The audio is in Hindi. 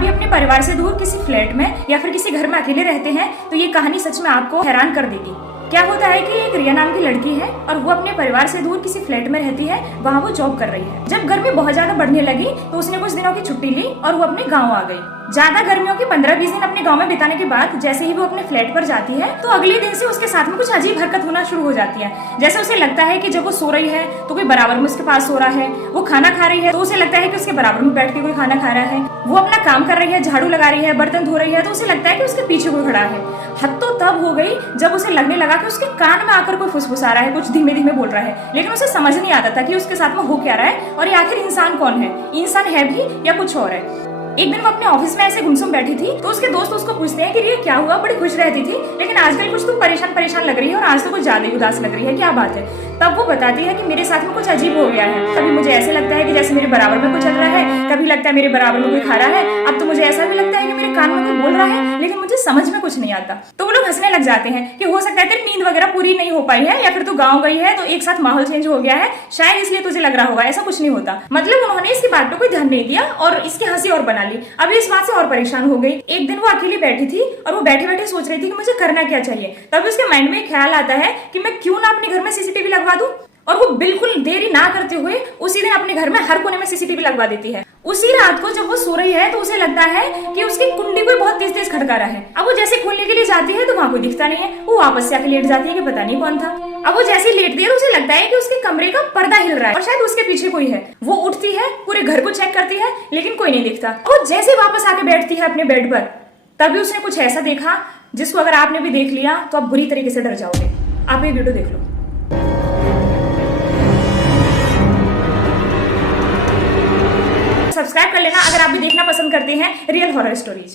भी अपने परिवार से दूर किसी फ्लैट में या फिर किसी घर में अकेले रहते हैं तो ये कहानी सच में आपको हैरान कर देगी। क्या होता है कि एक रिया नाम की लड़की है और वो अपने परिवार से दूर किसी फ्लैट में रहती है, वहाँ वो जॉब कर रही है। जब गर्मी बहुत ज्यादा बढ़ने लगी तो उसने कुछ दिनों की छुट्टी ली और वो अपने गाँव आ गई। ज्यादा गर्मियों के 15-20 दिन अपने गांव में बिताने के बाद जैसे ही वो अपने फ्लैट पर जाती है तो अगले दिन से उसके साथ में कुछ अजीब हरकत होना शुरू हो जाती है। जैसे उसे लगता है कि जब वो सो रही है तो कोई बराबर में उसके पास सो रहा है, वो खाना खा रही है तो उसे लगता है कि उसके बराबर में बैठ के कोई खाना खा रहा है, वो अपना काम कर रही है, झाड़ू लगा रही है, बर्तन धो रही है तो उसे लगता है कि उसके पीछे कोई खड़ा है। हद तो तब हो गई जब उसे लगने लगा कि उसके कान में आकर कोई फुसफुसा रहा है, कुछ धीमे धीमे बोल रहा है, लेकिन उसे समझ नहीं आता था कि उसके साथ में हो क्या रहा है और ये आखिर इंसान कौन है, इंसान है भी या कुछ और है। एक दिन वो अपने ऑफिस में ऐसे गुमसुम बैठी थी तो उसके दोस्त उसको पूछते हैं कि ये क्या हुआ, बड़ी खुश रहती थी लेकिन आजकल कुछ तुम परेशान परेशान लग रही है और आज तो कुछ ज्यादा ही उदास लग रही है, क्या बात है। तब वो बताती है कि मेरे साथ में कुछ अजीब हो गया है। कभी मुझे ऐसे लगता है कि जैसे मेरे बराबर में कुछ चल रहा है, कभी लगता है मेरे बराबर में कोई खा रहा है, अब तो मुझे ऐसा भी लगता है कि मेरे कान में कोई बोल रहा है लेकिन मुझे समझ में कुछ नहीं आता। तो वो लोग हंसने लग जाते हैं कि हो सकता है तेरी नींद वगैरह पूरी नहीं हो पाई है या फिर तू गाँव गई है तो एक साथ माहौल चेंज हो गया है, शायद इसलिए तुझे लग रहा होगा। ऐसा कुछ नहीं होता। मतलब उन्होंने इसकी बात पर कोई ध्यान नहीं दिया और इसकी हंसी और बना ली। अभी इस बात से और परेशान हो गई। एक दिन वो अकेली बैठी थी और वो बैठे बैठे सोच रही थी कि मुझे करना क्या चाहिए। तभी उसके माइंड में ख्याल आता है कि मैं क्यों ना अपने घर में सीसीटीवी लगवा दूं। और वो बिल्कुल देरी ना करते हुए उसी दिन अपने घर में हर कोने में सीसीटीवी लगवा देती है। उसी रात को जब वो सो रही है तो उसे लगता है कि उसकी कुंडी कोई बहुत तेज तेज खड़का रहा है। अब वो जैसे खोलने के लिए जाती है तो वहाँ कोई दिखता नहीं है। वो वापस से आके लेट जाती है कि पता नहीं कौन था। अब वो जैसे लेटती है तो उसे लगता है कि उसके कमरे का पर्दा हिल रहा है और शायद उसके पीछे कोई है। वो उठती है, पूरे घर को चेक करती है लेकिन कोई नहीं दिखता। वो जैसे वापस आके बैठती है अपने बेड पर तभी उसने कुछ ऐसा देखा जिसको अगर आपने भी देख लिया तो आप बुरी तरीके से डर जाओगे। आप ये वीडियो देख लो। सब्सक्राइब कर लेना अगर आप भी देखना पसंद करते हैं रियल हॉरर स्टोरीज।